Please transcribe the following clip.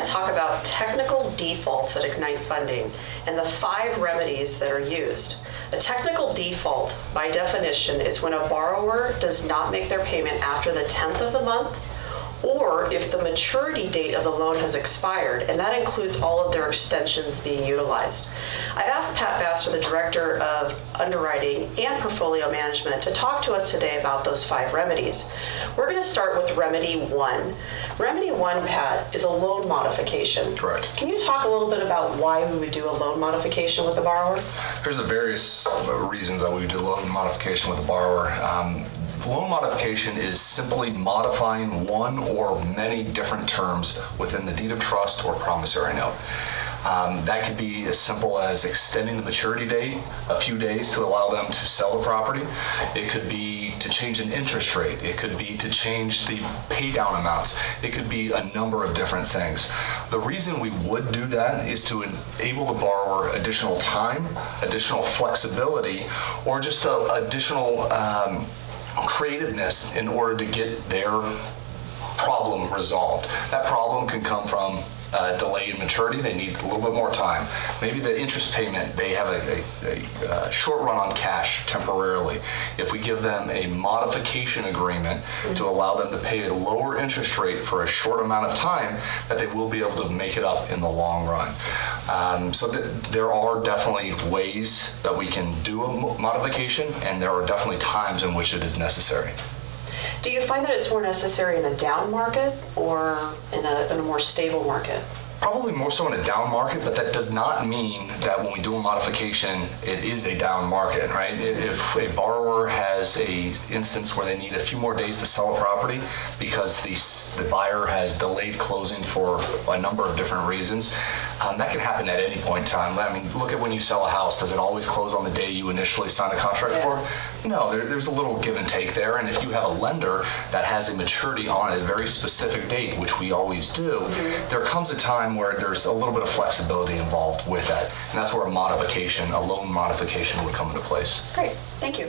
going to talk about technical defaults that ignite funding and the 5 remedies that are used. A technical default, by definition, is when a borrower does not make their payment after the 10th of the month, or if the maturity date of the loan has expired, and that includes all of their extensions being utilized. I asked Pat Vassar, the Director of Underwriting and Portfolio Management, to talk to us today about those 5 remedies. We're going to start with Remedy 1. Remedy 1, Pat, is a loan modification. Correct. Can you talk a little bit about why we would do a loan modification with the borrower? There's various reasons that we would do loan modification with the borrower. Loan modification is simply modifying one or many different terms within the deed of trust or promissory note. That could be as simple as extending the maturity date a few days to allow them to sell the property. It could be to change an interest rate. It could be to change the pay down amounts. It could be a number of different things. The reason we would do that is to enable the borrower additional time, additional flexibility, or just additional creativeness in order to get their problem resolved. That problem can come from delay in maturity. They need a little bit more time. Maybe the interest payment, they have a short run on cash temporarily. If we give them a modification agreement to allow them to pay a lower interest rate for a short amount of time, that they will be able to make it up in the long run. So there are definitely ways that we can do a modification, and there are definitely times in which it is necessary. Do you find that it's more necessary in a down market or in a more stable market? Probably more so in a down market, but that does not mean that when we do a modification, it is a down market, right? If a borrower has a instance where they need a few more days to sell a property because the buyer has delayed closing for a number of different reasons, that can happen at any point in time. I mean, look at when you sell a house. Does it always close on the day you initially sign a contract for? No, there's a little give and take there. And if you have a lender that has a maturity on a very specific date, which we always do, there comes a time where there's a little bit of flexibility involved with that. And that's where a loan modification would come into place. Great, thank you.